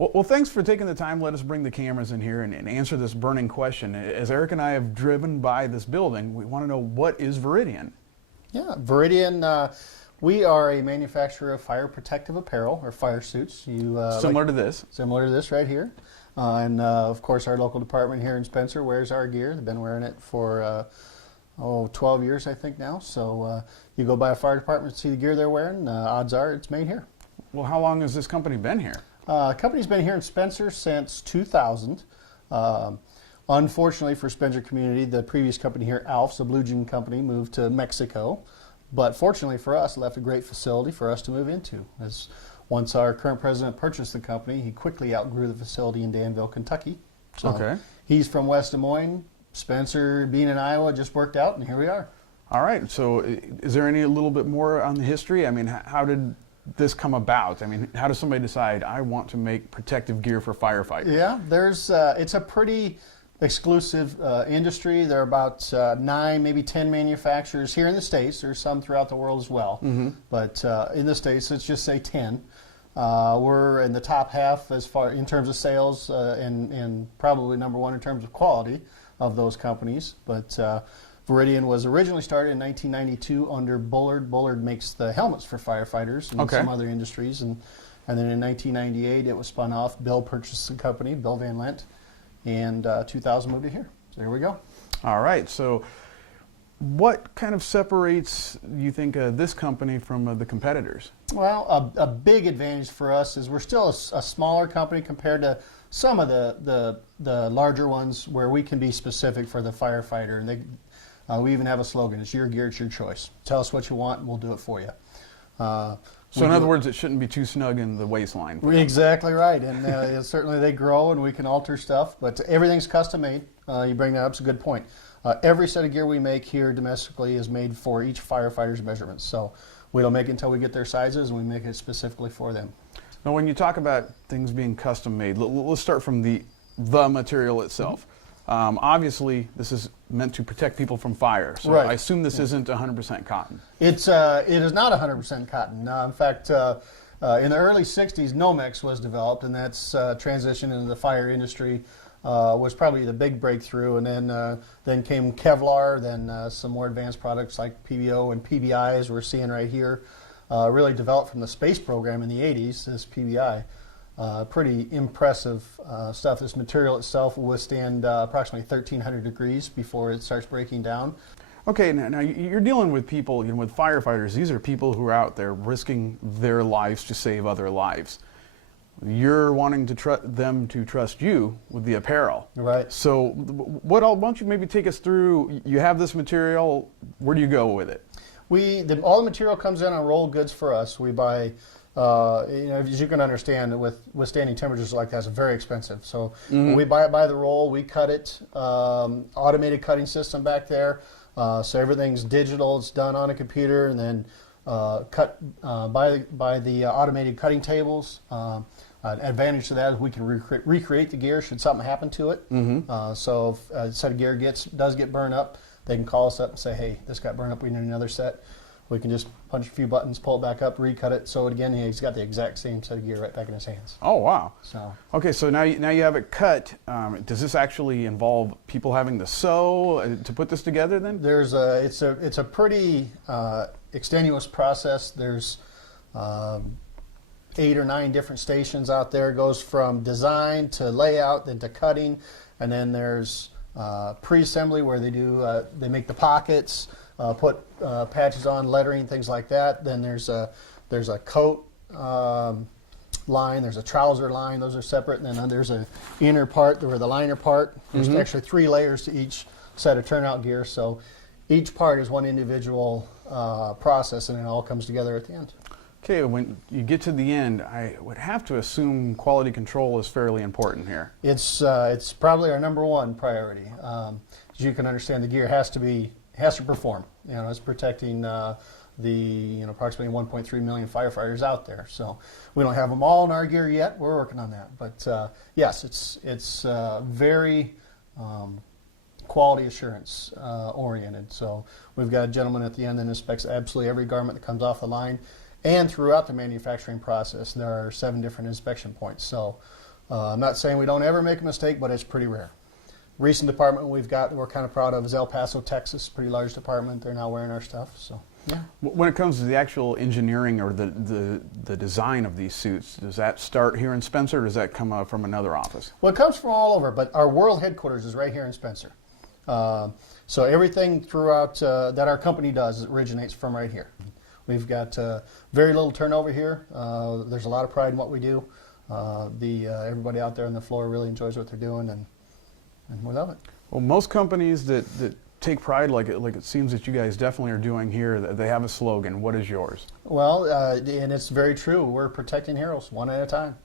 Well, thanks for taking the time. Let us bring the cameras in here and answer this burning question. As Eric and I have driven by this building, we want to know, what is Veridian? Yeah, Viridian, we are a manufacturer of fire protective apparel, or fire suits. Similar to this? Similar to this right here. Of course, our local department here in Spencer wears our gear. They've been wearing it for 12 years, I think, now. So you go by a fire department and see the gear they're wearing, odds are it's made here. Well, how long has this company been here? The company's been here in Spencer since 2000. Unfortunately for Spencer community, the previous company here, Alf's, a blue jean company, moved to Mexico. But fortunately for us, it left a great facility for us to move into. As once our current president purchased the company, he quickly outgrew the facility in Danville, Kentucky. So okay. He's from West Des Moines. Spencer, being in Iowa, just worked out, and here we are. All right. So is there a little bit more on the history? I mean, how did this come about? I mean, how does somebody decide, I want to make protective gear for firefighters? Yeah, it's a pretty exclusive industry. There are about 9, maybe 10 manufacturers here in the States. There's some throughout the world as well. Mm-hmm. But in the States, let's just say 10. We're in the top half as far in terms of sales and probably number one in terms of quality of those companies. But Veridian was originally started in 1992 under Bullard. Bullard makes the helmets for firefighters and some other industries. And then in 1998, it was spun off. Bill purchased the company, Bill Van Lent, and 2000 moved it here. So here we go. All right. So what kind of separates, you think, this company from the competitors? Well, a big advantage for us is we're still a smaller company compared to some of the larger ones where we can be specific for the firefighter. And we even have a slogan: it's your gear, it's your choice. Tell us what you want and we'll do it for you. So in other words, it shouldn't be too snug in the waistline. Exactly right. And certainly they grow and we can alter stuff, but everything's custom made. You bring that up, it's a good point. Every set of gear we make here domestically is made for each firefighter's measurements. So we don't make it until we get their sizes, and we make it specifically for them. Now, when you talk about things being custom made, let's start from the material itself. Obviously, this is meant to protect people from fire, so I assume this isn't 100% cotton. It is not 100% cotton. In fact, in the early 60s, Nomex was developed, and that's transitioned into the fire industry. Was probably the big breakthrough, and then came Kevlar, then some more advanced products like PBO and PBI, as we're seeing right here, really developed from the space program in the 80s, this PBI. Pretty impressive stuff. This material itself will withstand approximately 1,300 degrees before it starts breaking down. Okay, now you're dealing with people, with firefighters. These are people who are out there risking their lives to save other lives. You're wanting them to trust you with the apparel. Right. So why don't you maybe take us through, you have this material, where do you go with it? All the material comes in on rolled goods for us. We buy, as you can understand, with withstanding temperatures like that, it's very expensive. So we buy it by the roll, we cut it, automated cutting system back there. So everything's digital, it's done on a computer, and then cut by the automated cutting tables. Advantage to that is we can recreate the gear should something happen to it. So if a set of gear does get burned up, they can call us up and say, hey, this got burned up, we need another set. We can just punch a few buttons, pull it back up, recut it. So again, he's got the exact same set of gear right back in his hands. Oh, wow. So okay, so now you have it cut. Does this actually involve people having to sew to put this together then? It's a pretty extenuous process. There's 8 or 9 different stations out there. It goes from design to layout, then to cutting, and then there's pre-assembly where they make the pockets, put patches on, lettering, things like that. Then there's a coat line, there's a trouser line, those are separate, and then there's an inner part or the liner part. There's actually 3 layers to each set of turnout gear, so each part is one individual process, and it all comes together at the end. Okay, when you get to the end, I would have to assume quality control is fairly important here. It's probably our number one priority. As you can understand, the gear has to perform. It's protecting the approximately 1.3 million firefighters out there. So we don't have them all in our gear yet. We're working on that. But yes, it's very quality assurance oriented. So we've got a gentleman at the end that inspects absolutely every garment that comes off the line. And throughout the manufacturing process, there are 7 different inspection points. So I'm not saying we don't ever make a mistake, but it's pretty rare. Recent department we've got that we're kind of proud of is El Paso, Texas. Pretty large department. They're now wearing our stuff. So yeah. When it comes to the actual engineering or the design of these suits, does that start here in Spencer, or does that come from another office? Well, it comes from all over, but our world headquarters is right here in Spencer. So everything throughout that our company does originates from right here. We've got very little turnover here. There's a lot of pride in what we do. Everybody out there on the floor really enjoys what they're doing, and we love it. Well, most companies that take pride, like it seems that you guys definitely are doing here, they have a slogan. What is yours? Well, and it's very true. We're protecting heroes one at a time.